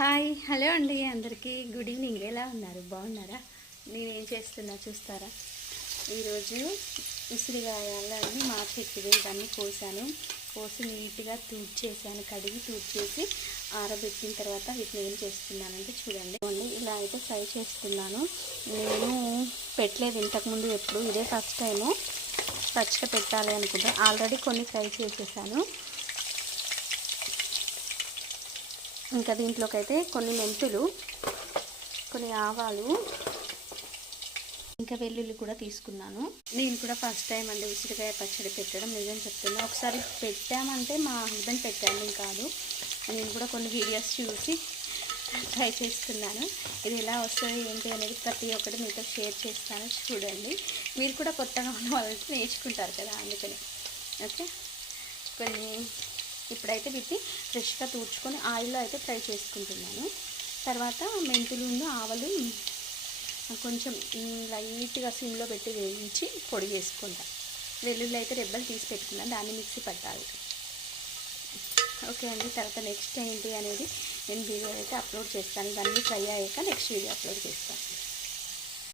Hi hello అండి అందరికీ. Good evening. ఎలా ఉన్నారు? బాగున్నారా? నేనేం చేస్తున్నా చూస్తారా? ఈరోజు ఉసిరిగాయాలన్నీ మార్కెట్కి ఇవన్నీ కోసాను. కోసి నీట్గా తూడ్చేసాను. కడిగి తూడ్చేసి ఆరబెట్టిన తర్వాత వీటిని ఏం చేస్తున్నానంటే చూడండి. ఇలా అయితే ఫ్రై చేస్తున్నాను. నేను పెట్టలేదు ఇంతకుముందు ఎప్పుడు. ఇదే ఫస్ట్ టైము. పచ్చిగా పెట్టాలి అనుకుంటా ఆల్రెడీ కొన్ని ఫ్రై చేసేసాను. ఇంకా దీంట్లోకి అయితే కొన్ని మెంతులు కొన్ని ఆవాలు ఇంకా వెల్లుల్లి కూడా తీసుకున్నాను. నేను కూడా ఫస్ట్ టైం అండి ఉసిరికాయ పచ్చడి పెట్టడం నిజం చెప్తున్నా. ఒకసారి పెట్టామంటే మా హస్బెండ్ పెట్టాను కాదు. నేను కూడా కొన్ని వీడియోస్ చూసి ట్రై చేస్తున్నాను. ఇది ఎలా వస్తుంది ఏంటి అనేది ప్రతి ఒక్కటి మీతో షేర్ చేస్తాను. చూడండి. మీరు కూడా కొత్తగా ఉన్న వాళ్ళకి నేర్చుకుంటారు కదా అందుకని. ఓకే? కొన్ని ఇప్పుడైతే వీటిని ఫ్రెష్గా తూడ్చుకొని ఆయిల్లో అయితే ఫ్రై చేసుకుంటున్నాను. తర్వాత మెంతులు ఆవలు కొంచెం లైట్గా సిమ్లో పెట్టి వేయించి పొడి చేసుకుంటా. వెల్లుల్లి అయితే రెబ్బలు తీసి పెట్టుకున్నాను దాన్ని మిక్సీ పట్టాలి. ఓకే అండి తర్వాత నెక్స్ట్ ఏంటి అనేది నేను వీడియో అయితే అప్లోడ్ చేస్తాను. దాన్ని ఫ్రై అయ్యాక నెక్స్ట్ వీడియో అప్లోడ్ చేస్తాను.